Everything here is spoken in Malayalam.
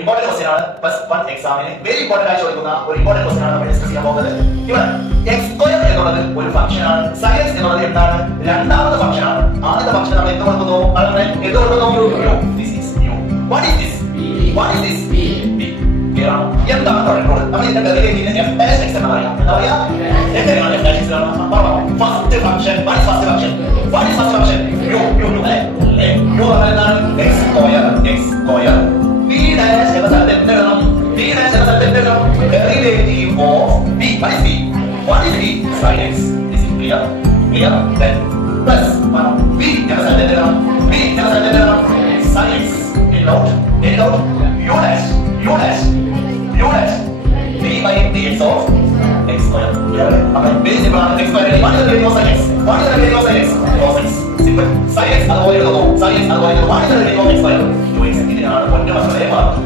ഇമ്പോർട്ടന്റ് ക്വസ്റ്റ്യൻ ആണ് പ്ലസ് 1 എക്സാമിന് വെരി ഇമ്പോർട്ടന്റ് ആയി ചോദിക്കുന്ന ഒരു ഇമ്പോർട്ടന്റ് ക്വസ്റ്റ്യൻ ആണ് നമ്മൾ ഡിസ്കസ് ചെയ്യാൻ പോകുന്നത്. ഇവിടെ എക്സ് സ്ക്വയർ എന്നുള്ളത് ഒരു ഫംഗ്ഷൻ ആണ്, sin x എന്നുള്ളത് എന്താണ്? രണ്ടാമത്തെ ഫംഗ്ഷൻ ആണ്. ആദ്യത്തെ ഫംഗ്ഷൻ നമ്മൾ എന്ത് കൊടുക്കുന്നു? എന്ത് കൊടുക്കുന്നു? This is u. What is this? What is this? b. എന്താണ് പറയുന്നത്? നമ്മൾ ഇതിന്റെ ഡെറിവേറ്റീവിനെ f dash x എന്ന് പറയാം. എന്താ പറയാ? എങ്ങനെയാണ് f dash x എന്ന് പറയാം? First function. What is first function? What is first function? u അല്ലേ? u എന്താണ്? x square. x square b dash എന്ന സ്ഥലത്ത് എന്ത് എഴുതണം? b dash എന്ന സ്ഥലത്ത് എന്ത് എഴുതണം? Derivative of b. What is b? What is b? sin x. Is it clear? Clear? Then plus b എന്ന സ്ഥലത്ത് എന്ത് എഴുതണം? b എന്ന സ്ഥലത്ത് എന്ത് എഴുതണം? sin x. Note u dash u dash b by dx of x square. അപ്പോൾ very simple ആണ്. x square what is the value of sin x? What is the value of sin x? cos x. Simple. sin x അതുപോലെ എഴുതുന്നു. sin x അതുപോലെ എഴുതുന്നു. What is the value of x square? 2x. ഇതിനാണ് ഒറ്റ മക്കളെ മാറുന്നത്.